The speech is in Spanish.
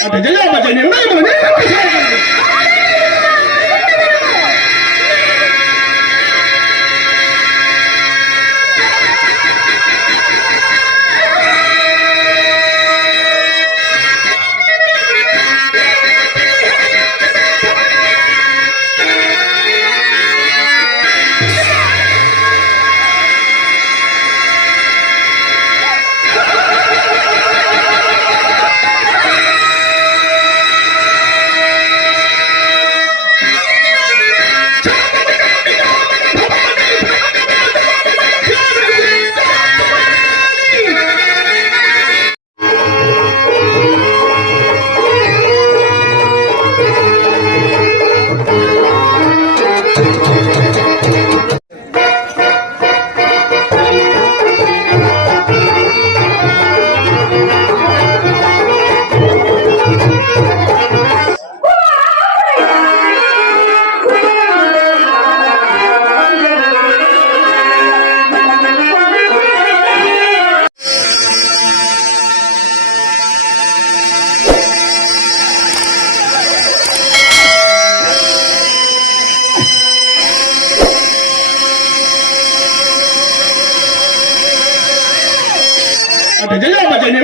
Yo ya me அது ஜெயா பச்சன்